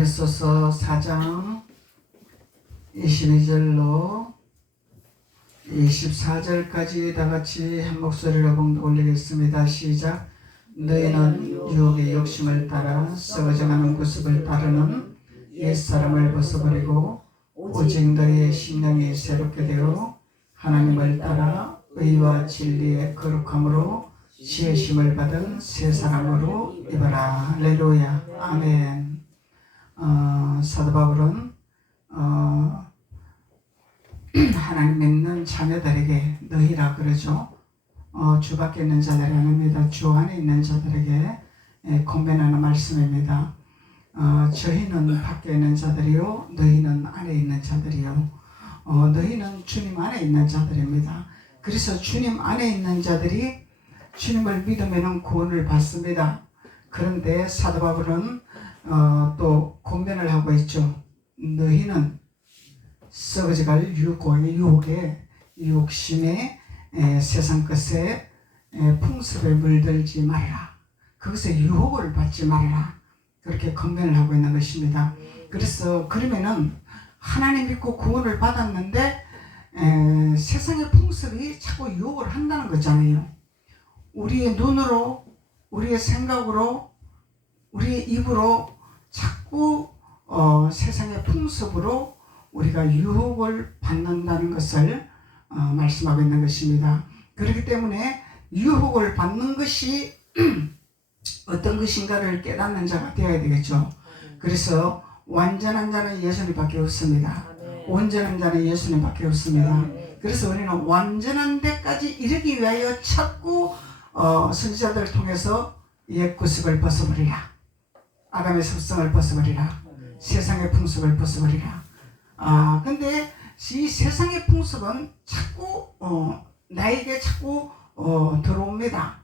에베소서 4장 22절로 24절까지 다같이 한 목소리로 봉독 올리겠습니다. 시작. 너희는 유혹의 욕심을 따라 썩어져가는 구습을 따르는 옛사람을 벗어버리고 오직 너희의 심령이 새롭게 되어 하나님을 따라 의와 진리의 거룩함으로 지으심을 받은 새 사람으로 입어라. 할렐루야. 아멘. 사도 바울은 하나님 믿는 자녀들에게 너희라 그러죠. 주 밖에 있는 자들이 아닙니다. 주 안에 있는 자들에게 권면하는 말씀입니다. 저희는 밖에 있는 자들이요 너희는 안에 있는 자들이요. 너희는 주님 안에 있는 자들입니다. 그래서 주님 안에 있는 자들이 주님을 믿으면 구원을 받습니다. 그런데 사도 바울은 또 권면을 하고 있죠. 너희는 썩어져갈 유혹에 욕심에 세상 것에 풍습에 물들지 말라. 그것에 유혹을 받지 말라. 그렇게 권면을 하고 있는 것입니다. 그래서 그러면은 하나님 믿고 구원을 받았는데 세상의 풍습이 자꾸 유혹을 한다는 거잖아요. 우리의 눈으로, 우리의 생각으로, 우리의 입으로 자꾸 세상의 풍습으로 우리가 유혹을 받는다는 것을 말씀하고 있는 것입니다. 그렇기 때문에 유혹을 받는 것이 어떤 것인가를 깨닫는 자가 되어야 되겠죠. 그래서 완전한 자는 예수님밖에 없습니다. 온전한 자는 예수님밖에 없습니다. 그래서 우리는 완전한 데까지 이르기 위하여 자꾸 선지자들을 통해서 옛 구습을 벗어버리라. 아담의 습성을 벗어버리라. 세상의 풍습을 벗어버리라. 근데 이 세상의 풍습은 자꾸 나에게 자꾸 들어옵니다.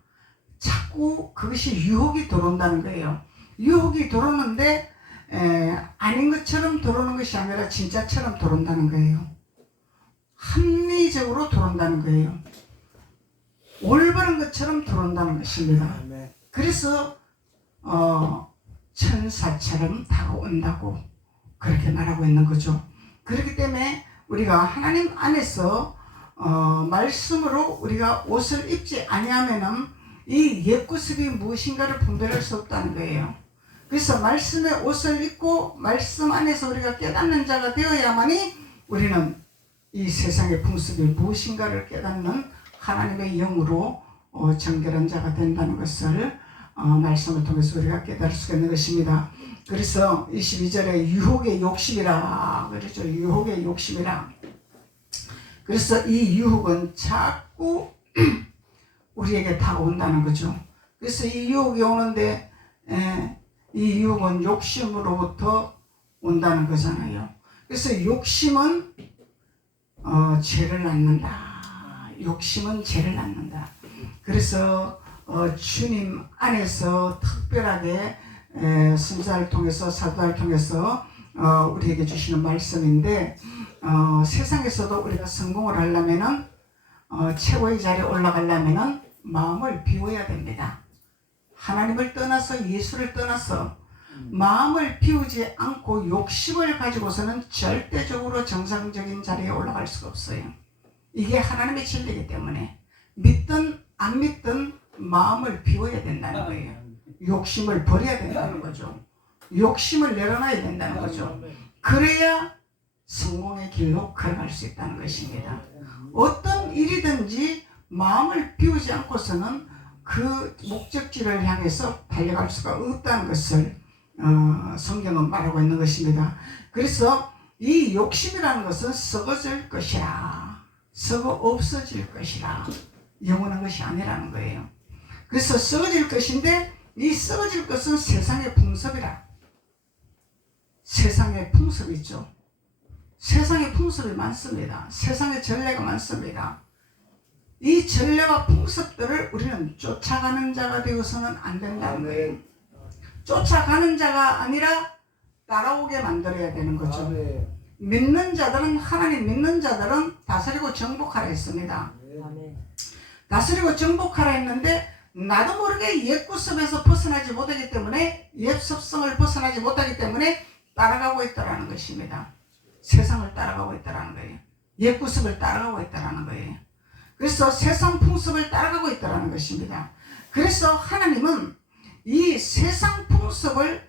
자꾸 그것이 유혹이 들어온다는 거예요. 유혹이 들어오는데 아닌 것처럼 들어오는 것이 아니라 진짜처럼 들어온다는 거예요. 합리적으로 들어온다는 거예요. 올바른 것처럼 들어온다는 것입니다. 그래서 천사처럼 다가온다고 그렇게 말하고 있는 거죠. 그렇기 때문에 우리가 하나님 안에서 말씀으로 우리가 옷을 입지 아니하면은 이 옛구습이 무엇인가를 분별할 수 없다는 거예요. 그래서 말씀의 옷을 입고 말씀 안에서 우리가 깨닫는 자가 되어야만이 우리는 이 세상의 풍습이 무엇인가를 깨닫는 하나님의 영으로 정결한 자가 된다는 것을 말씀을 통해서 우리가 깨달을 수가 있는 것입니다. 그래서 22절에 유혹의 욕심이라 그러죠. 유혹의 욕심이라. 그래서 이 유혹은 자꾸 우리에게 다가온다는 거죠. 그래서 이 유혹이 오는데 이 유혹은 욕심으로부터 온다는 거잖아요. 그래서 욕심은 죄를 낳는다. 욕심은 죄를 낳는다. 그래서 주님 안에서 특별하게 선지자를 통해서 사도를 통해서 우리에게 주시는 말씀인데 세상에서도 우리가 성공을 하려면은 최고의 자리에 올라가려면은 마음을 비워야 됩니다. 하나님을 떠나서 예수를 떠나서 마음을 비우지 않고 욕심을 가지고서는 절대적으로 정상적인 자리에 올라갈 수가 없어요. 이게 하나님의 진리이기 때문에 믿든 안 믿든 마음을 비워야 된다는 거예요. 욕심을 버려야 된다는 거죠. 욕심을 내려놔야 된다는 거죠. 그래야 성공의 길로 걸어갈 수 있다는 것입니다. 어떤 일이든지 마음을 비우지 않고서는 그 목적지를 향해서 달려갈 수가 없다는 것을 성경은 말하고 있는 것입니다. 그래서 이 욕심이라는 것은 썩어질 것이라, 썩어 없어질 것이라, 영원한 것이 아니라는 거예요. 그래서 썩어질 것인데 이 썩어질 것은 세상의 풍습이라. 세상의 풍습이 있죠. 세상의 풍습이 많습니다. 세상의 전례가 많습니다. 이 전례와 풍습들을 우리는 쫓아가는 자가 되어서는 안 된다는 거예요. 쫓아가는 자가 아니라 따라오게 만들어야 되는 거죠. 믿는 자들은, 하나님 믿는 자들은 다스리고 정복하라 했습니다. 다스리고 정복하라 했는데 나도 모르게 옛 구습에서 벗어나지 못하기 때문에, 옛 습성을 벗어나지 못하기 때문에 따라가고 있다라는 것입니다. 세상을 따라가고 있다라는 거예요. 옛 구습을 따라가고 있다라는 거예요. 그래서 세상 풍습을 따라가고 있다라는 것입니다. 그래서 하나님은 이 세상 풍습을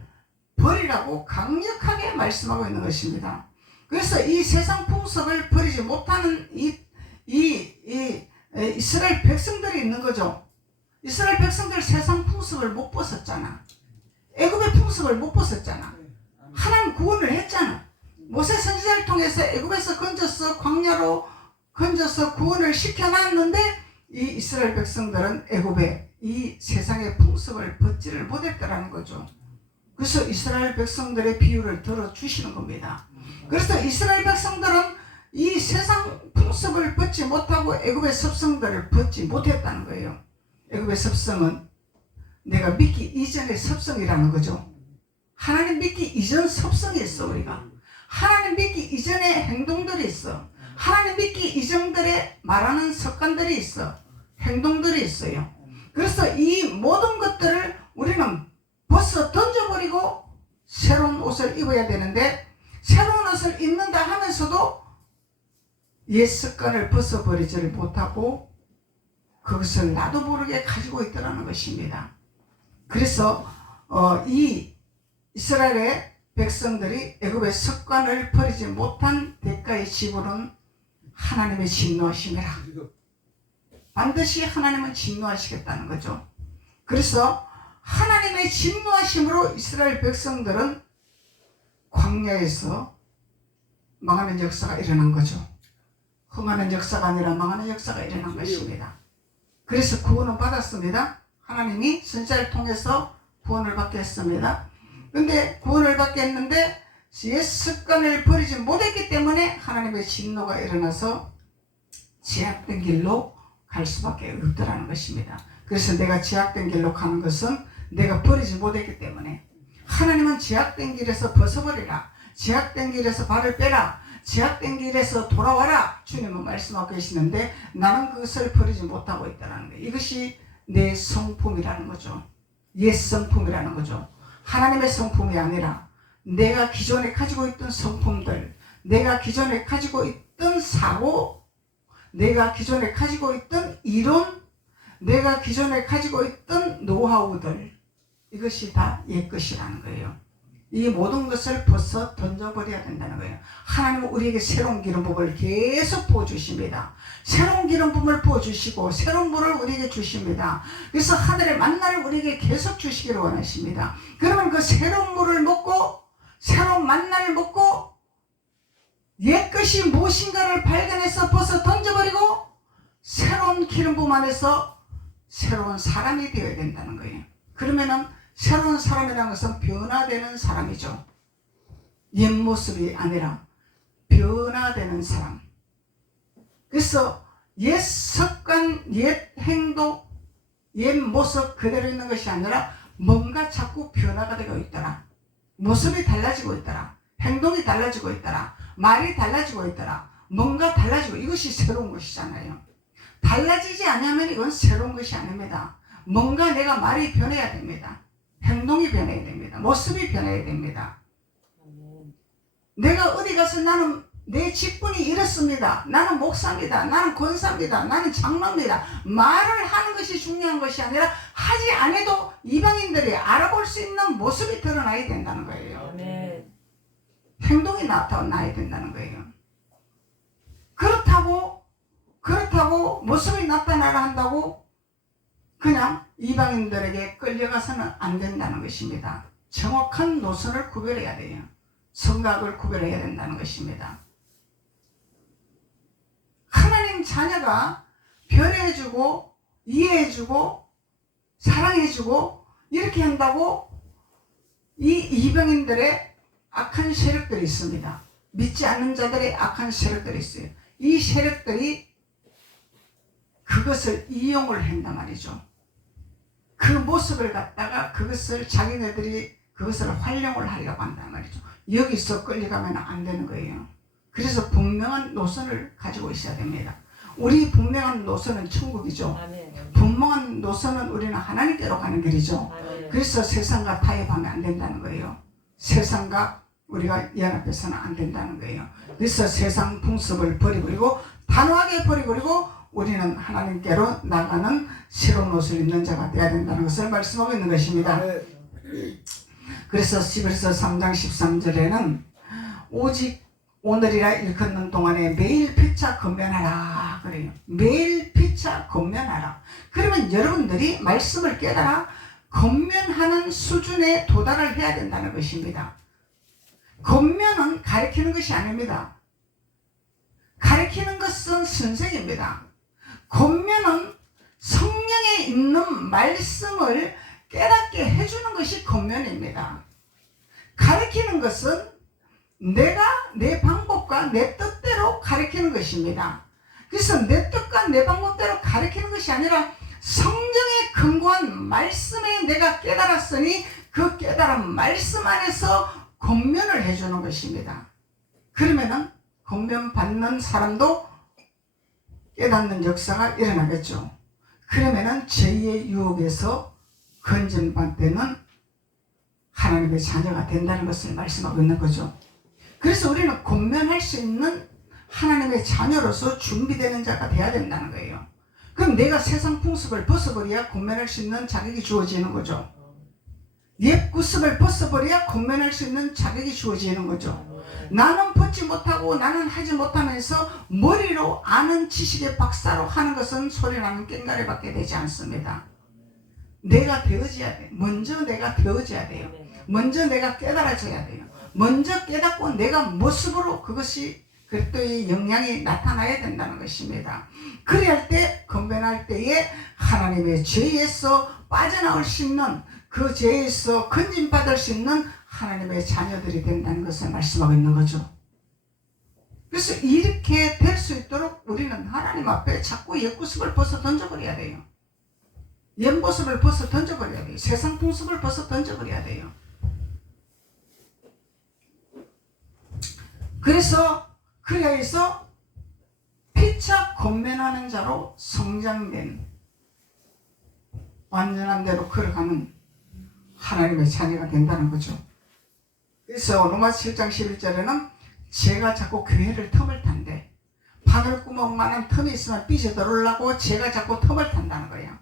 버리라고 강력하게 말씀하고 있는 것입니다. 그래서 이 세상 풍습을 버리지 못하는 이스라엘 백성들이 있는 거죠. 이스라엘 백성들 세상 풍습을 못 벗었잖아. 애굽의 풍습을 못 벗었잖아. 하나님 구원을 했잖아. 모세 선지자를 통해서 애굽에서 건져서 광야로 건져서 구원을 시켜놨는데 이 이스라엘 백성들은 애굽의 이 세상의 풍습을 벗지를 못했다라는 거죠. 그래서 이스라엘 백성들의 비유를 들어주시는 겁니다. 그래서 이스라엘 백성들은 이 세상 풍습을 벗지 못하고 애굽의 섭성들을 벗지 못했다는 거예요. 애굽의 섭성은 내가 믿기 이전의 섭성이라는 거죠. 하나님 믿기 이전 섭성이 있어. 우리가 하나님 믿기 이전의 행동들이 있어. 하나님 믿기 이전들의 말하는 습관들이 있어. 행동들이 있어요. 그래서 이 모든 것들을 우리는 벗어 던져버리고 새로운 옷을 입어야 되는데, 새로운 옷을 입는다 하면서도 옛 습관을 벗어버리지를 못하고 그것을 나도 모르게 가지고 있더라는 것입니다. 그래서 이 이스라엘의 백성들이 애굽의 습관을 버리지 못한 대가의 지불은 하나님의 진노하심이라. 반드시 하나님은 진노하시겠다는 거죠. 그래서 하나님의 진노하심으로 이스라엘 백성들은 광야에서 망하는 역사가 일어난 거죠. 흥하는 역사가 아니라 망하는 역사가 일어난 것입니다. 그래서 구원을 받았습니다. 하나님이 선지자를 통해서 구원을 받게 했습니다. 근데 구원을 받게 했는데 옛 습관을 버리지 못했기 때문에 하나님의 진노가 일어나서 제약된 길로 갈 수밖에 없더라는 것입니다. 그래서 내가 제약된 길로 가는 것은 내가 버리지 못했기 때문에, 하나님은 제약된 길에서 벗어버리라, 제약된 길에서 발을 빼라, 제약된 길에서 돌아와라 주님은 말씀하고 계시는데 나는 그것을 버리지 못하고 있다는 거예요. 이것이 내 성품이라는 거죠. 옛 성품이라는 거죠. 하나님의 성품이 아니라 내가 기존에 가지고 있던 성품들, 내가 기존에 가지고 있던 사고, 내가 기존에 가지고 있던 이론, 내가 기존에 가지고 있던 노하우들, 이것이 다 옛것이라는 거예요. 이 모든 것을 벗어 던져버려야 된다는 거예요. 하나님은 우리에게 새로운 기름 부음을 계속 부어주십니다. 새로운 기름 부음을 부어주시고 새로운 물을 우리에게 주십니다. 그래서 하늘의 만나를 우리에게 계속 주시기를 원하십니다. 그러면 그 새로운 물을 먹고 새로운 만나를 먹고 옛것이 무엇인가를 발견해서 벗어 던져버리고 새로운 기름 부음 안에서 새로운 사람이 되어야 된다는 거예요. 그러면은 새로운 사람이라는 것은 변화되는 사람이죠. 옛 모습이 아니라 변화되는 사람. 그래서 옛 습관, 옛 행동, 옛 모습 그대로 있는 것이 아니라 뭔가 자꾸 변화가 되고 있더라. 모습이 달라지고 있더라. 행동이 달라지고 있더라. 말이 달라지고 있더라. 뭔가 달라지고, 이것이 새로운 것이잖아요. 달라지지 않으면 이건 새로운 것이 아닙니다. 뭔가 내가 말이 변해야 됩니다. 행동이 변해야 됩니다. 모습이 변해야 됩니다. 내가 어디 가서 나는 내 직분이 이렇습니다. 나는 목사입니다. 나는 권사입니다. 나는 장로입니다. 말을 하는 것이 중요한 것이 아니라 하지 않아도 이방인들이 알아볼 수 있는 모습이 드러나야 된다는 거예요. 아멘. 행동이 나타나야 된다는 거예요. 그렇다고 모습이 나타나라 한다고 그냥 이방인들에게 끌려가서는 안 된다는 것입니다. 정확한 노선을 구별해야 돼요. 성각을 구별해야 된다는 것입니다. 하나님 자녀가 변해주고 이해해주고 사랑해주고 이렇게 한다고 이 이방인들의 악한 세력들이 있습니다. 믿지 않는 자들의 악한 세력들이 있어요. 이 세력들이 그것을 이용을 한단 말이죠. 그 모습을 갖다가 그것을 자기네들이 그것을 활용을 하려고 한단 말이죠. 여기서 끌려가면 안 되는 거예요. 그래서 분명한 노선을 가지고 있어야 됩니다. 우리 분명한 노선은 천국이죠. 아멘. 분명한 노선은 우리는 하나님께로 가는 길이죠. 아멘. 그래서 세상과 타협하면 안 된다는 거예요. 세상과 우리가 연합해서는 안 된다는 거예요. 그래서 세상 풍습을 버려버리고 단호하게 버려버리고 우리는 하나님께로 나가는 새로운 옷을 입는 자가 되어야 된다는 것을 말씀하고 있는 것입니다. 그래서 히브리서 3장 13절에는 오직 오늘이라 일컫는 동안에 매일 피차 권면하라 그래요. 매일 피차 권면하라. 그러면 여러분들이 말씀을 깨달아 권면하는 수준에 도달을 해야 된다는 것입니다. 권면은 가르치는 것이 아닙니다. 가르치는 것은 선생입니다. 권면은 성령에 있는 말씀을 깨닫게 해주는 것이 권면입니다. 가르치는 것은 내가 내 방법과 내 뜻대로 가르치는 것입니다. 그래서 내 뜻과 내 방법대로 가르치는 것이 아니라 성경에 근거한 말씀에 내가 깨달았으니 그 깨달은 말씀 안에서 권면을 해주는 것입니다. 그러면은 권면 받는 사람도 깨닫는 역사가 일어나겠죠. 그러면은 제2의 유혹에서 건진받는 하나님의 자녀가 된다는 것을 말씀하고 있는 거죠. 그래서 우리는 권면할 수 있는 하나님의 자녀로서 준비되는 자가 돼야 된다는 거예요. 그럼 내가 세상 풍습을 벗어버려야 권면할 수 있는 자격이 주어지는 거죠. 옛 구습을 벗어버려야 권면할 수 있는 자격이 주어지는 거죠. 나는 벗지 못하고 나는 하지 못하면서 머리로 아는 지식의 박사로 하는 것은 소리나는 꽹과리밖에 되지 않습니다. 내가 되어져야 돼. 먼저 내가 되어져야 돼요. 먼저 내가 깨달아져야 돼요. 먼저 깨닫고 내가 모습으로 그것이 그리스도의 영향이 나타나야 된다는 것입니다. 그래야 할 때, 권면할 때에 하나님의 죄에서 빠져나올 수 있는, 그 죄에서 건진받을 수 있는 하나님의 자녀들이 된다는 것을 말씀하고 있는 거죠. 그래서 이렇게 될 수 있도록 우리는 하나님 앞에 자꾸 옛구습을 벗어 던져버려야 돼요. 옛모습을 벗어 던져버려야 돼요. 세상 풍습을 벗어 던져버려야 돼요. 그래서 그래야 해서 피차 권면하는 자로 성장된 완전한 대로 걸어가는 하나님의 자녀가 된다는 거죠. 그래서 로마서 7장 11절에는 제가 자꾸 교회를 틈을 탄대. 바늘구멍만한 틈이 있으면 삐져들으려고 제가 자꾸 틈을 탄다는 거예요.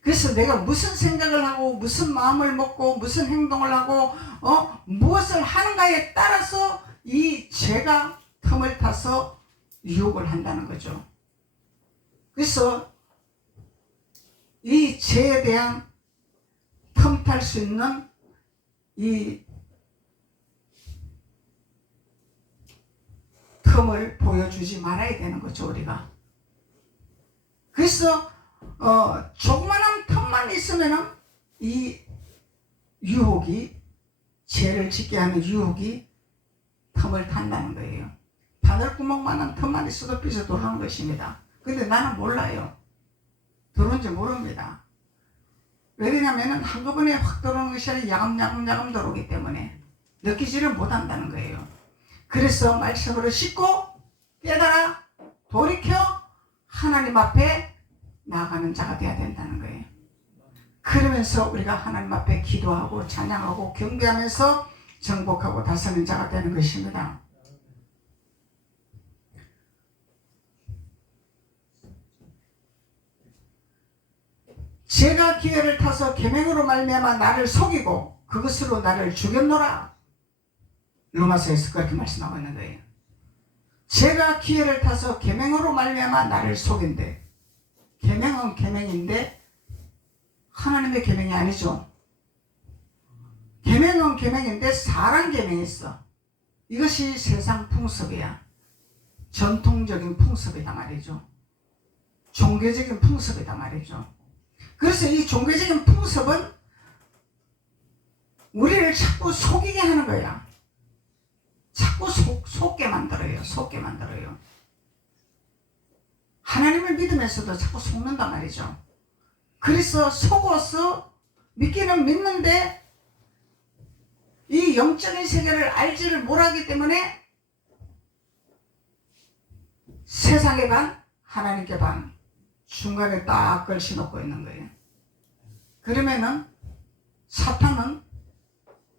그래서 내가 무슨 생각을 하고 무슨 마음을 먹고 무슨 행동을 하고 무엇을 하는가에 따라서 이 죄가 틈을 타서 유혹을 한다는 거죠. 그래서 이 죄에 대한 틈탈 수 있는 이 틈을 보여주지 말아야 되는 거죠, 우리가. 그래서 조그만한 틈만 있으면은 이 유혹이, 죄를 짓게 하는 유혹이 틈을 탄다는 거예요. 바늘구멍만한 틈만 있어도 삐져 들어오는 것입니다. 근데 나는 몰라요. 들어온지 모릅니다. 왜냐면은 한꺼번에 확 들어오는 것이 아니라 야금야금 들어오기 때문에 느끼지를 못한다는 거예요. 그래서 말씀으로 씻고 깨달아 돌이켜 하나님 앞에 나아가는 자가 되어야 된다는 거예요. 그러면서 우리가 하나님 앞에 기도하고 찬양하고 경배하면서 정복하고 다스리는 자가 되는 것입니다. 제가 기회를 타서 계명으로 말미암아 나를 속이고 그것으로 나를 죽였노라. 로마서에서 그렇게 말씀하고 있는 거예요. 제가 기회를 타서 계명으로 말미암아 나를 속인대. 계명은 계명인데 하나님의 계명이 아니죠. 계명은 계명인데 사람 계명이 있어. 이것이 세상 풍습이야. 전통적인 풍습이다 말이죠. 종교적인 풍습이다 말이죠. 그래서 이 종교적인 풍습은 우리를 자꾸 속이게 하는 거야. 자꾸 속게 만들어요. 속게 만들어요. 하나님을 믿으면서도 자꾸 속는단 말이죠. 그래서 속어서 믿기는 믿는데 이 영적인 세계를 알지를 못하기 때문에 세상에 반, 하나님께 반 중간에 딱 걸쳐놓고 있는 거예요. 그러면은 사탄은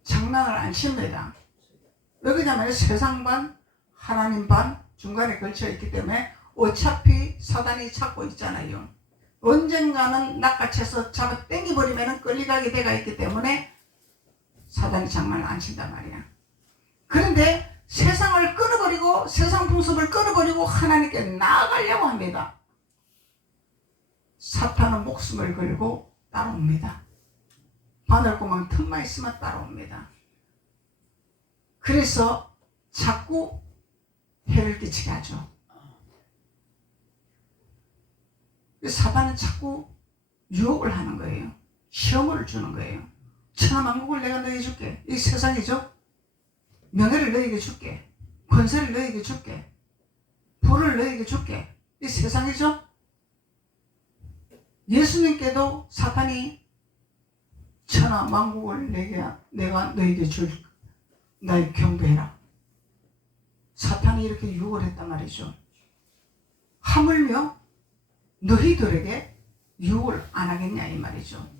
장난을 안 칩니다. 왜 그러냐면 세상 반 하나님 반 중간에 걸쳐 있기 때문에 어차피 사단이 찾고 있잖아요. 언젠가는 낚아채서 잡아 당겨버리면 끌려가게 돼가 있기 때문에 사단이 장난을 안 친단 말이야. 그런데 세상을 끊어버리고 세상 풍습을 끊어버리고 하나님께 나아가려고 합니다. 사탄은 목숨을 걸고 따라옵니다. 바늘구멍 틈만 있으면 따라옵니다. 그래서 자꾸 해를 끼치게 하죠. 사단은 자꾸 유혹을 하는 거예요. 시험을 주는 거예요. 천하만국을 내가 너에게 줄게. 이 세상이죠. 명예를 너에게 줄게. 권세를 너에게 줄게. 부를 너에게 줄게. 이 세상이죠. 예수님께도 사탄이 천하만국을 내가 너에게 줄, 나의 경배해라. 사탄이 이렇게 유혹을 했단 말이죠. 하물며 너희들에게 유혹을 안 하겠냐 이 말이죠.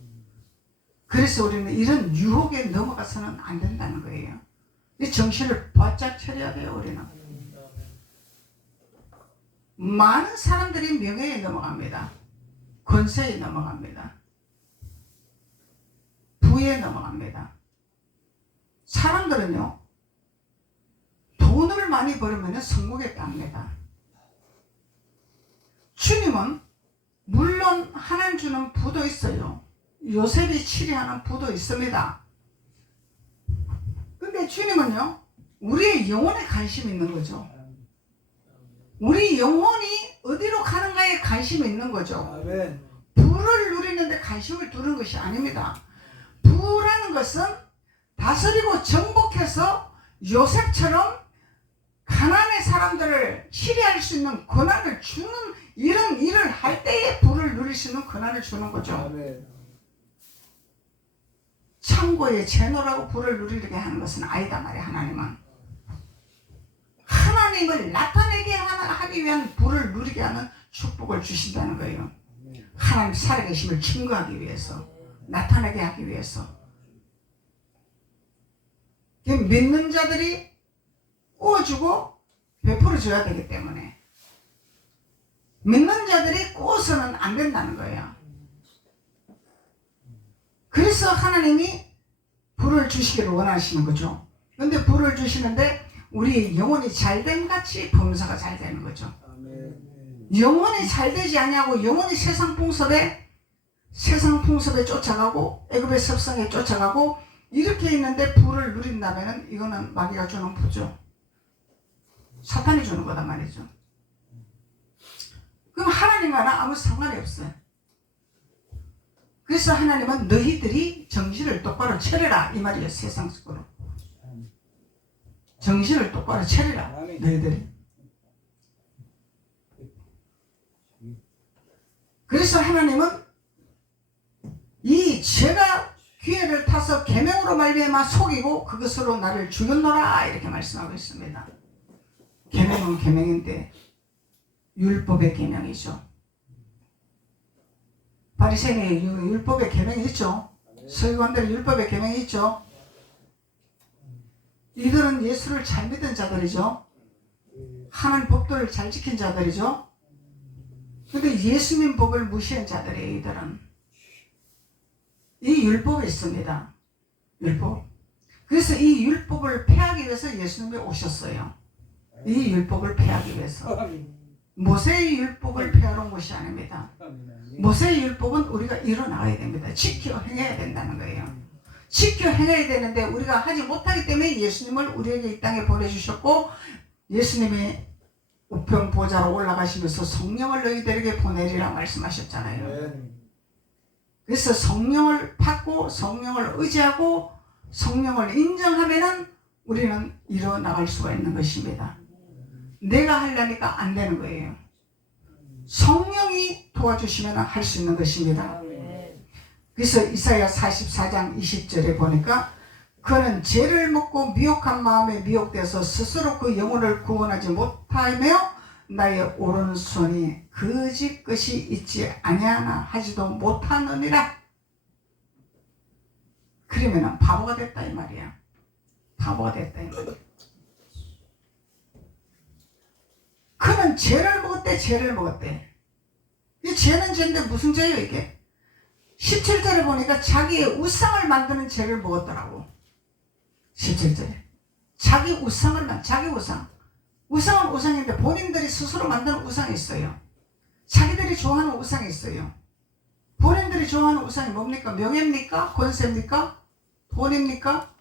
그래서 우리는 이런 유혹에 넘어가서는 안 된다는 거예요. 이 정신을 바짝 차려야 돼요. 우리는 많은 사람들이 명예에 넘어갑니다. 권세에 넘어갑니다. 부에 넘어갑니다. 사람들은요, 돈을 많이 벌으면 성공에 땁니다. 주님은 물론 하나님 주는 부도 있어요. 요셉이 치리하는 부도 있습니다. 근데 주님은요, 우리의 영혼에 관심이 있는 거죠. 우리 영혼이 어디로 가는가에 관심이 있는 거죠. 부를 누리는데 관심을 두는 것이 아닙니다. 부라는 것은 다스리고 정복해서 요셉처럼 가난의 사람들을 치리할 수 있는 권한을 주는 이런 일을 할 때에 부를 누릴 수 있는 권한을 주는 거죠. 창고에 제노라고 부를 누리게 하는 것은 아니다 말이야. 하나님은 하나님을 나타내게 하기 위한 부를 누리게 하는 축복을 주신다는 거예요. 하나님 살아계심을 증거하기 위해서, 나타내게 하기 위해서. 믿는 자들이 꾸어주고 베풀어줘야 되기 때문에 믿는 자들이 꾸어서는 안 된다는 거예요. 그래서 하나님이 부를 주시기를 원하시는 거죠. 그런데 부를 주시는데 우리 영혼이 잘됨 같이 범사가 잘 되는 거죠. 영혼이 잘 되지 아니하고 영혼이 세상 풍습에 쫓아가고 애굽의 습성에 쫓아가고 이렇게 있는데 부를 누린다면 이거는 마귀가 주는 부죠. 사탄이 주는 거단 말이죠. 그럼 하나님과는 아무 상관이 없어요. 그래서 하나님은 너희들이 정신을 똑바로 차려라 이 말이에요. 세상 속으로 정신을 똑바로 차려라 너희들이. 그래서 하나님은 이 죄가 기회를 타서 계명으로 말미암아 속이고 그것으로 나를 죽였노라 이렇게 말씀하고 있습니다. 계명은 계명인데 율법의 계명이죠. 바리새인의 율법의 계명이 있죠. 서기관들의 율법의 계명이 있죠. 이들은 예수를 잘 믿은 자들이죠. 하나님 법도를 잘 지킨 자들이죠. 그런데 예수님 법을 무시한 자들이에요. 이들은 이 율법이 있습니다. 율법. 그래서 이 율법을 폐하기 위해서 예수님이 오셨어요. 이 율법을 폐하기 위해서. 모세의 율법을 폐하러 온 것이 아닙니다. 모세의 율법은 우리가 일어나야 됩니다. 지켜 행해야 된다는 거예요. 지켜 행해야 되는데 우리가 하지 못하기 때문에 예수님을 우리에게 이 땅에 보내주셨고 예수님이 우편 보좌로 올라가시면서 성령을 너희들에게 보내리라 말씀하셨잖아요. 그래서 성령을 받고 성령을 의지하고 성령을 인정하면은 우리는 일어나갈 수가 있는 것입니다. 내가 하려니까 안 되는 거예요. 성령이 도와주시면 할 수 있는 것입니다. 그래서 이사야 44장 20절에 보니까 그는 죄를 먹고 미혹한 마음에 미혹되어서 스스로 그 영혼을 구원하지 못하며 나의 오른손이 거짓 것이 있지 아니하나 하지도 못하느니라. 그러면 바보가 됐다 이 말이야. 바보가 됐다 이 말이야. 우리는 죄를 먹었대. 죄를 먹었대. 이 죄는 죄인데 무슨 죄예요 이게? 17절에 보니까 자기의 우상을 만드는 죄를 먹었더라고. 17절에 자기 우상을 자기 우상. 우상은 우상인데 본인들이 스스로 만드는 우상이 있어요. 자기들이 좋아하는 우상이 있어요. 본인들이 좋아하는 우상이 뭡니까? 명예입니까? 권세입니까? 돈입니까?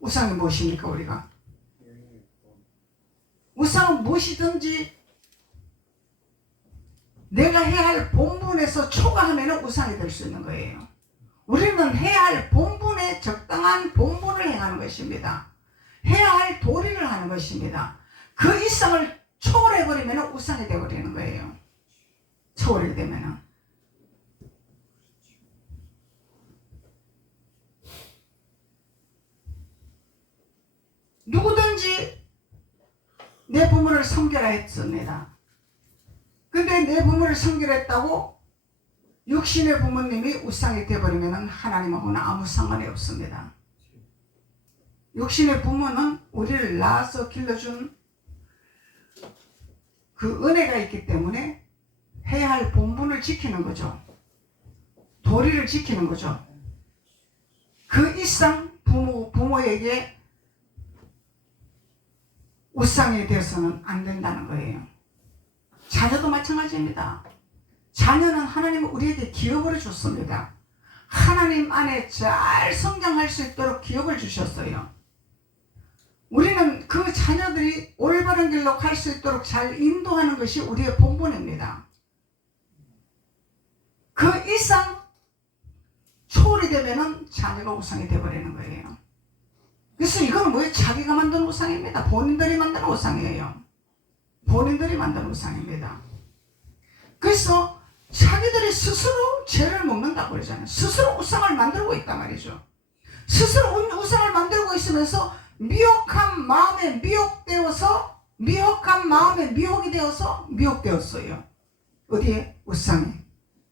우상이 무엇입니까 우리가? 우상은 무엇이든지 내가 해야 할 본분에서 초과하면 우상이 될 수 있는 거예요. 우리는 해야 할 본분에 적당한 본분을 행하는 것입니다. 해야 할 도리를 하는 것입니다. 그 이상을 초월해버리면 우상이 되어버리는 거예요. 초월이 되면은. 누구든지 내 부모를 섬기라 했습니다. 근데 내 부모를 섬기라 했다고 육신의 부모님이 우상이 되어버리면 하나님하고는 아무 상관이 없습니다. 육신의 부모는 우리를 낳아서 길러준 그 은혜가 있기 때문에 해야 할 본분을 지키는 거죠. 도리를 지키는 거죠. 그 이상 부모에게 우상이 되어서는 안 된다는 거예요. 자녀도 마찬가지입니다. 자녀는 하나님은 우리에게 기업을 줬습니다. 하나님 안에 잘 성장할 수 있도록 기업을 주셨어요. 우리는 그 자녀들이 올바른 길로 갈 수 있도록 잘 인도하는 것이 우리의 본분입니다. 그 이상 초월이 되면은 자녀가 우상이 되어버리는 거예요. 그래서 이건 뭐예요? 자기가 만든 우상입니다. 본인들이 만든 우상이에요. 본인들이 만든 우상입니다. 그래서 자기들이 스스로 죄를 먹는다고 그러잖아요. 스스로 우상을 만들고 있단 말이죠. 스스로 우상을 만들고 있으면서 미혹한 마음에 미혹되어서 미혹한 마음에 미혹이 되어서 미혹되었어요. 어디에? 우상에.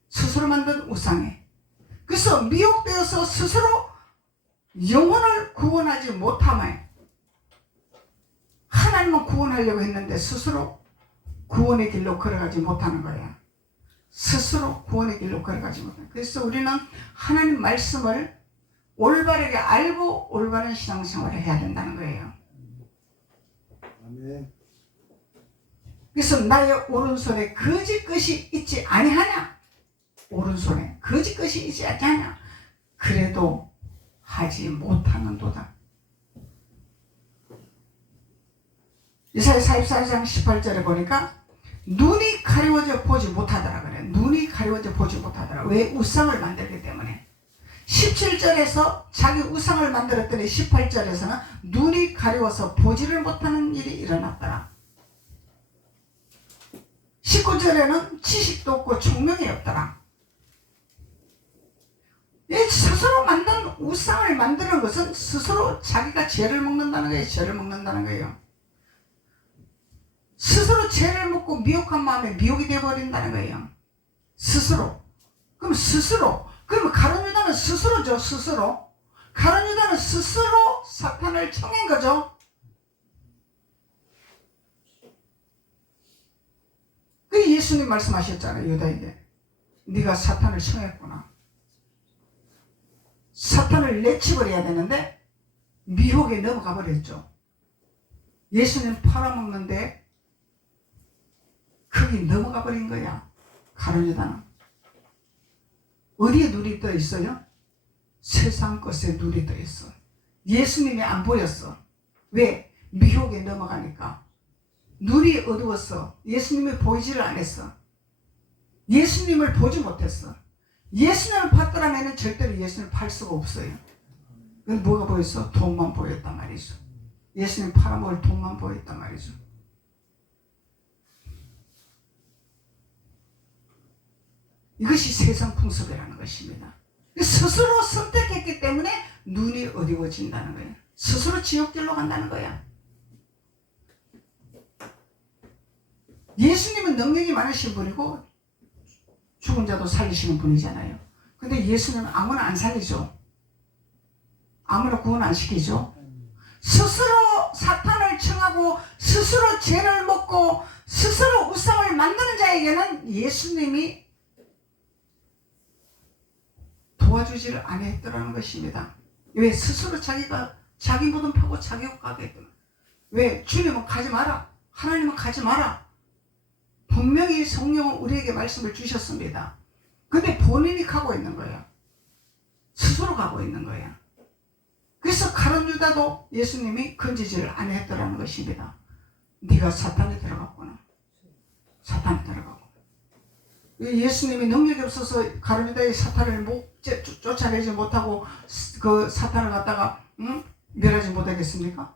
스스로 만든 우상에. 그래서 미혹되어서 스스로 영혼을 구원하지 못함에 하나님은 구원하려고 했는데 스스로 구원의 길로 걸어가지 못하는 거야. 스스로 구원의 길로 걸어가지 못하는 거야. 그래서 우리는 하나님 말씀을 올바르게 알고 올바른 신앙생활을 해야 된다는 거예요. 아멘. 그래서 나의 오른손에 거짓 것이 있지 아니하냐? 오른손에 거짓 것이 있지 아니하냐? 그래도 하지 못하는도다. 이사야 44장 18절에 보니까 눈이 가려워져 보지 못하더라 그래. 눈이 가려워져 보지 못하더라. 왜? 우상을 만들기 때문에. 17절에서 자기 우상을 만들었더니 18절에서는 눈이 가려워서 보지를 못하는 일이 일어났더라. 19절에는 지식도 없고 총명이 없더라. 이 스스로 만든 우상을 만드는 것은 스스로 자기가 죄를 먹는다는 거예요. 죄를 먹는다는 거예요. 스스로 죄를 먹고 미혹한 마음에 미혹이 되어버린다는 거예요. 스스로. 그럼 가룟 유다는 스스로죠. 스스로. 가룟 유다는 스스로 사탄을 청한 거죠. 그 예수님 말씀하셨잖아요. 유다에게. 네가 사탄을 청했구나. 사탄을 내치버려야 되는데 미혹에 넘어가 버렸죠. 예수님 팔아먹는데 거기 넘어가 버린 거야. 가룟 유다는. 어디에 눈이 떠 있어요? 세상 것에 눈이 떠 있어. 예수님이 안 보였어. 왜? 미혹에 넘어가니까. 눈이 어두웠어. 예수님이 보이지를 않았어. 예수님을 보지 못했어. 예수님을 봤더라면 절대로 예수님을 팔 수가 없어요. 그건 뭐가 보였어? 돈만 보였단 말이죠. 예수님 팔아먹을 돈만 보였단 말이죠. 이것이 세상 풍습이라는 것입니다. 스스로 선택했기 때문에 눈이 어두워진다는 거예요. 스스로 지옥길로 간다는 거야. 예수님은 능력이 많으신 분이고 죽은 자도 살리시는 분이잖아요. 근데 예수님은 아무나 안 살리죠. 아무나 구원 안 시키죠. 스스로 사탄을 청하고 스스로 죄를 먹고 스스로 우상을 만드는 자에게는 예수님이 도와주지를 아니했더라는 것입니다. 왜? 스스로 자기가 자기 무덤 파고 자기 옷 가게 했더라. 왜? 주님은 가지 마라. 하나님은 가지 마라. 분명히 성령은 우리에게 말씀을 주셨습니다. 근데 본인이 가고 있는 거야. 스스로 가고 있는 거야. 그래서 가룟 유다도 예수님이 건지지를 아니했더라는 것입니다. 네가 사탄에 들어갔구나. 사탄에 들어가고. 예수님이 능력이 없어서 가룟 유다의 사탄을 쫓아내지 못하고 그 사탄을 갖다가 멸하지 못하겠습니까?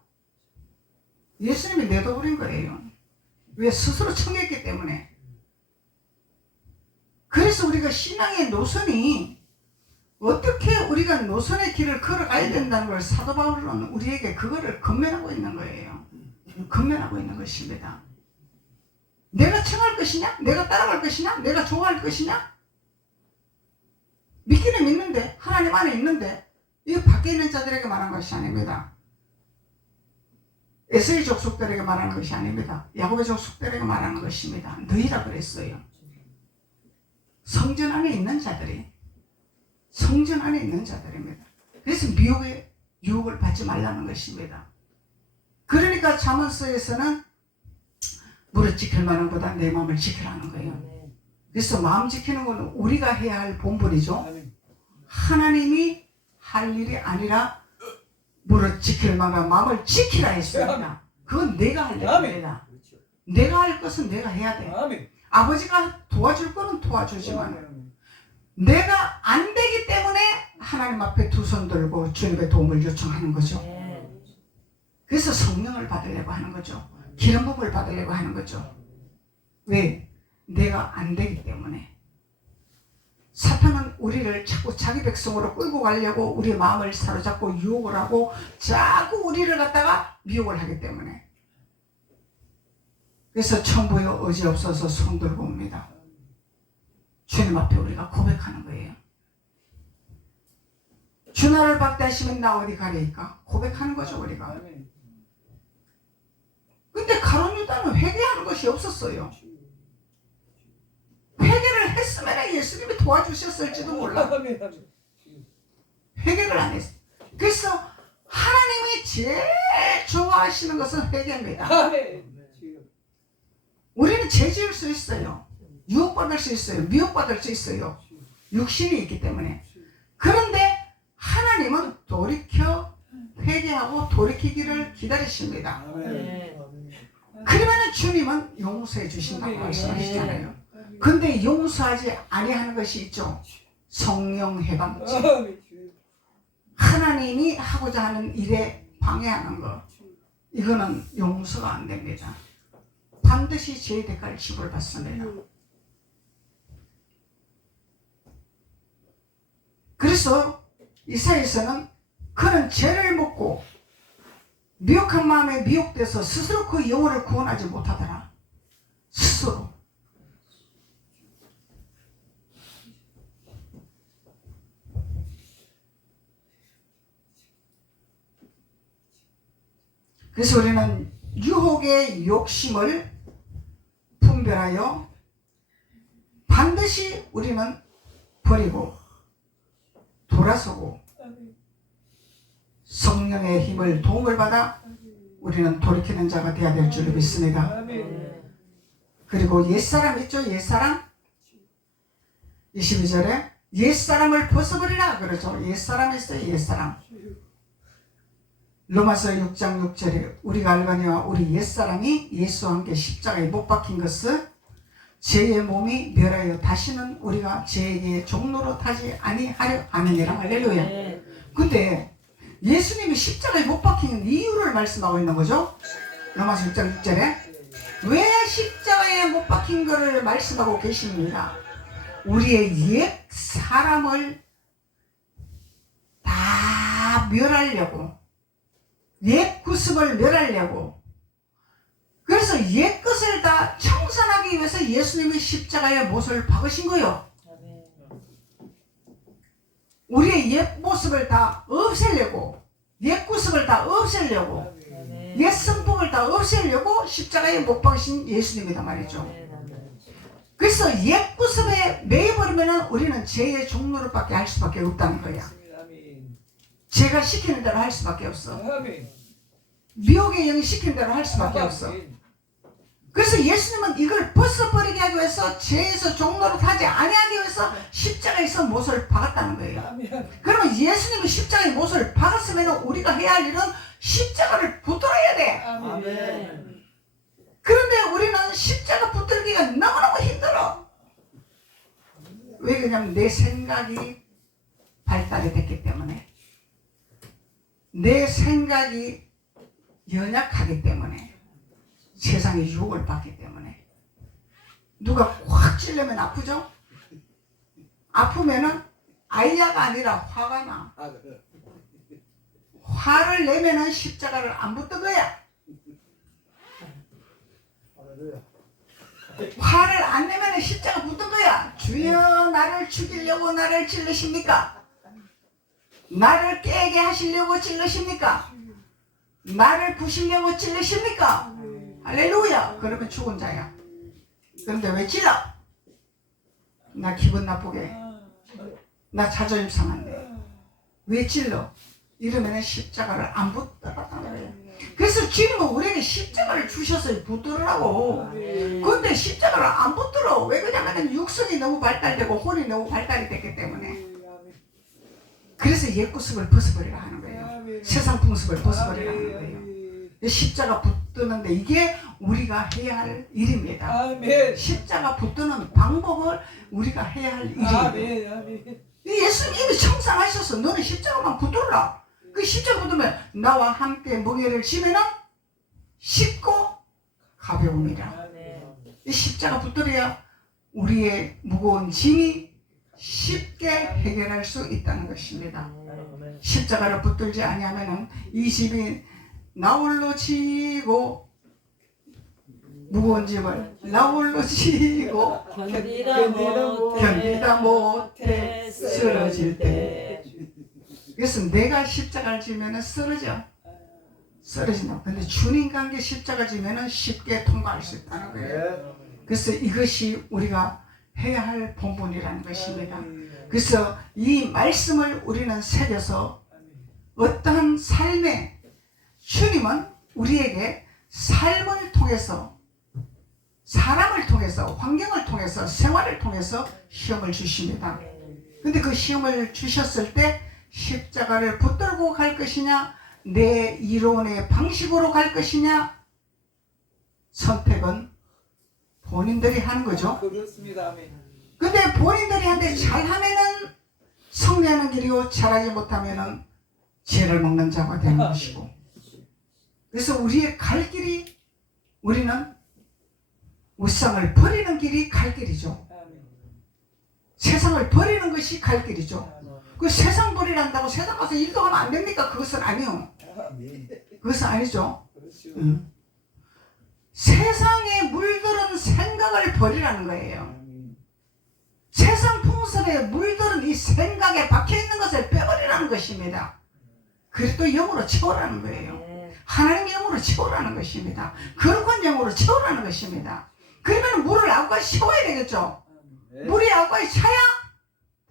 예수님이 내버린 거예요. 왜? 스스로 청했기 때문에. 그래서 우리가 신앙의 노선이 어떻게 우리가 노선의 길을 걸어가야 된다는 걸 사도 바울은 우리에게 그거를 건면하고 있는 거예요. 건면하고 있는 것입니다. 내가 청할 것이냐? 내가 따라갈 것이냐? 내가 좋아할 것이냐? 믿기는 믿는데, 하나님 안에 있는데, 이거 밖에 있는 자들에게 말한 것이 아닙니다. 에서의 족속들에게 말하는 것이 아닙니다. 야곱의 족속들에게 말하는 것입니다. 너희라 그랬어요. 성전 안에 있는 자들이, 성전 안에 있는 자들입니다. 그래서 미혹의 유혹을 받지 말라는 것입니다. 그러니까 잠언서에서는 무릇 지킬 만한 보다 내 마음을 지키라는 거예요. 그래서 마음 지키는 것은 우리가 해야 할 본분이죠. 하나님이 할 일이 아니라 무릇 지킬 만한 마음을 지키라 했습니다. 그건 내가 할 일입니다. 내가 할 것은 내가 해야 돼. 아버지가 도와줄 거는 도와주지만 내가 안 되기 때문에 하나님 앞에 두 손 들고 주님의 도움을 요청하는 거죠. 그래서 성령을 받으려고 하는 거죠. 기름 부음을 받으려고 하는 거죠. 왜? 내가 안 되기 때문에. 사탄은 우리를 자꾸 자기 백성으로 끌고 가려고 우리의 마음을 사로잡고 유혹을 하고 자꾸 우리를 갖다가 미혹을 하기 때문에. 그래서 천부여 의지 없어서 손 들고 옵니다. 주님 앞에 우리가 고백하는 거예요. 주 나를 박대하시면 나 어디 가리까? 고백하는 거죠, 우리가. 근데 가룟 유다는 회개하는 것이 없었어요. 회개를 했으면 예수님이 도와주셨을지도 몰라. 회개를 안 했어. 그래서 하나님이 제일 좋아하시는 것은 회개입니다. 우리는 죄 지을 수 있어요. 유혹받을 수 있어요. 미혹받을 수 있어요. 육신이 있기 때문에. 그런데 하나님은 돌이켜 회개하고 돌이키기를 기다리십니다. 그러면 주님은 용서해 주신다고 말씀하시잖아요. 근데 용서하지 아니하는 것이 있죠. 성령 해방죄. 하나님이 하고자 하는 일에 방해하는 것. 이거는 용서가 안 됩니다. 반드시 죄의 대가를 지불 받습니다. 그래서 이사야서는 그는 죄를 묻고 미혹한 마음에 미혹돼서 스스로 그 영혼을 구원하지 못하더라. 스스로. 그래서 우리는 유혹의 욕심을 분별하여 반드시 우리는 버리고 돌아서고 성령의 힘을 도움을 받아 우리는 돌이키는 자가 되어야 될 줄을 믿습니다. 그리고 옛사람 있죠? 옛사람 22절에 옛사람을 벗어버리라 그러죠. 옛사람 있어요. 옛사람. 로마서 6장 6절에 우리가 알거니와 우리 옛사람이 예수와 함께 십자가에 못 박힌 것은 죄의 몸이 멸하여 다시는 우리가 죄의 종로로 타지 아니하려 하느니라. 할렐루야. 근데 예수님이 십자가에 못 박힌 이유를 말씀하고 있는 거죠. 로마서 6장 6절에 왜 십자가에 못 박힌 것을 말씀하고 계십니다. 우리의 옛 사람을 다 멸하려고, 옛 구습을 멸하려고, 그래서 옛 것을 다 청산하기 위해서 예수님이 십자가에 못을 박으신 거요. 우리의 옛 모습을 다 없애려고, 옛 구습을 다 없애려고, 옛 성품을 다 없애려고 십자가에 못 박으신 예수님이다 말이죠. 그래서 옛 구습에 매여버리면 우리는 죄의 종로를밖에 할 수밖에 없다는 거야. 제가 시키는 대로 할 수밖에 없어. 미혹의 영이 시키는 대로 할 수밖에 없어. 그래서 예수님은 이걸 벗어버리게 하기 위해서 죄에서 종로를 하지 아니하기 위해서 십자가에서 못을 박았다는 거예요. 그러면 예수님이 십자가에 못을 박았으면 우리가 해야 할 일은 십자가를 붙들어야 돼. 아멘. 그런데 우리는 십자가 붙들기가 너무너무 힘들어. 왜 그러냐면 내 생각이 발달이 됐기 때문에, 내 생각이 연약하기 때문에, 세상의 유혹을 받기 때문에. 누가 확 찔르면 아프죠? 아프면은 아이야가 아니라 화가 나. 화를 내면은 십자가를 안 붙든 거야. 화를 안 내면은 십자가 붙든 거야. 주여, 나를 죽이려고 나를 찔르십니까? 나를 깨게 하시려고 찔르십니까? 나를 부시려고 찔르십니까? 할렐루야. 그러면 죽은 자야. 그런데 왜 찔러? 나 기분 나쁘게, 나 자존심 상한데 왜 찔러? 이러면 십자가를 안 붙들었다는 거예요. 그래서 주님은 우리에게 십자가를 주셔서 붙들으라고. 그런데 십자가를 안 붙들어. 왜 그러냐면 육성이 너무 발달되고 혼이 너무 발달이 됐기 때문에. 그래서 옛 구습을 벗어버리라 하는 거예요. 세상 풍습을 벗어버리라 하는 거예요. 십자가 붙드는데 이게 우리가 해야 할 일입니다. 아멘. 십자가 붙드는 방법을 우리가 해야 할 일입니다. 아멘. 아멘. 예수님이 청산하셔서 너는 십자가만 붙들라. 그 십자가 붙으면 나와 함께 멍에를 지면은 쉽고 가벼움이라. 이 십자가 붙들어야 우리의 무거운 짐이 쉽게 해결할 수 있다는 것입니다. 십자가를 붙들지 아니하면은 이 짐이 나홀로 지고, 무거운 짐을 나홀로 지고 견디다 못해 쓰러질 때. 그래서 내가 십자가를 지면은 쓰러진다. 근데 주님과 함께 십자가 지면은 쉽게 통과할 수 있다는 거예요. 그래서 이것이 우리가 해야 할 본분이라는 것입니다. 그래서 이 말씀을 우리는 새겨서 어떠한 삶에, 주님은 우리에게 삶을 통해서, 사람을 통해서, 환경을 통해서, 생활을 통해서 시험을 주십니다. 근데 그 시험을 주셨을 때 십자가를 붙들고 갈 것이냐, 내 이론의 방식으로 갈 것이냐, 선택은 본인들이 하는 거죠. 그렇습니다. 근데 본인들이 한데 잘하면은 승리하는 길이고, 잘하지 못하면은 죄를 먹는 자가 되는 것이고. 그래서 우리의 갈 길이, 우리는 우상을 버리는 길이 갈 길이죠. 세상을 버리는 것이 갈 길이죠. 그 세상 버리란다고 세상 가서 일도 하면 안 됩니까? 그것은 아니요. 그것은 아니죠. 세상에 물들은 생각을 버리라는 거예요. 세상 풍습에 물들은 이 생각에 박혀있는 것을 빼버리라는 것입니다. 그리고 또 영으로 채우라는 거예요. 하나님의 영으로 채우라는 것입니다. 거룩한 영으로 채우라는 것입니다. 그러면 물을 아구가 채워야 되겠죠. 물이 아구가 차야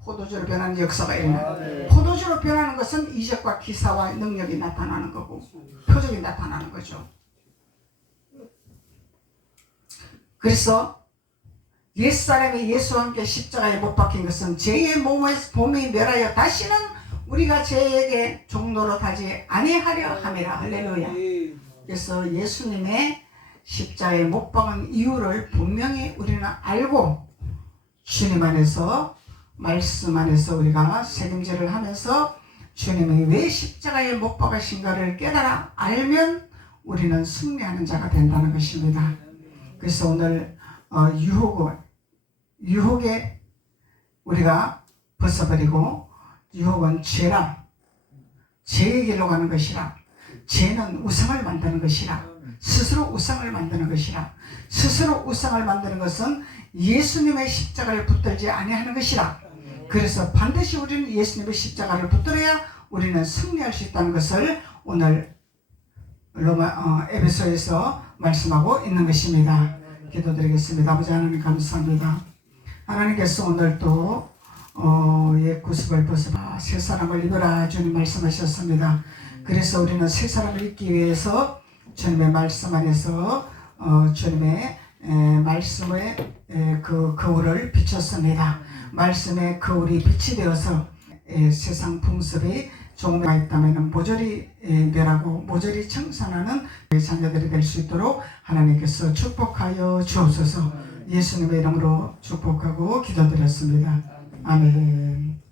포도주로 변하는 역사가 일어나요. 포도주로 변하는 것은 이적과 기사와 능력이 나타나는 거고, 표적이 나타나는 거죠. 그래서 옛사람이 예수와 함께 십자가에 못 박힌 것은 죄의 몸이 멸하여 다시는 우리가 죄에게 종로로 가지 아니하려 함이라. 할렐루야. 그래서 예수님의 십자가에 못 박은 이유를 분명히 우리는 알고, 주님 안에서, 말씀 안에서 우리가 책임질을 하면서 주님이 왜 십자가에 못 박으신가를 깨달아 알면 우리는 승리하는 자가 된다는 것입니다. 그래서 오늘 유혹에 우리가 벗어버리고, 유혹은 죄라, 죄의 길로 가는 것이라, 죄는 우상을 만드는 것이라, 스스로 우상을 만드는 것이라, 스스로 우상을 만드는 것은 예수님의 십자가를 붙들지 아니하는 것이라. 그래서 반드시 우리는 예수님의 십자가를 붙들어야 우리는 승리할 수 있다는 것을 오늘 에베소에서 말씀하고 있는 것입니다. 기도드리겠습니다. 아버지 하나님 감사합니다. 하나님께서 오늘 또 옛 구습을 벗어봐 새 사람을 입으라 주님 말씀하셨습니다. 그래서 우리는 새 사람을 입기 위해서 주님의 말씀 안에서 주님의 말씀의 그 거울을 비췄습니다. 말씀의 거울이 빛이 되어서 세상 풍습이 조금만 있다면 모조리 멸하고 모조리 청산하는 자녀들이 될 수 있도록 하나님께서 축복하여 주옵소서. 예수님의 이름으로 축복하고 기도드렸습니다. 아멘.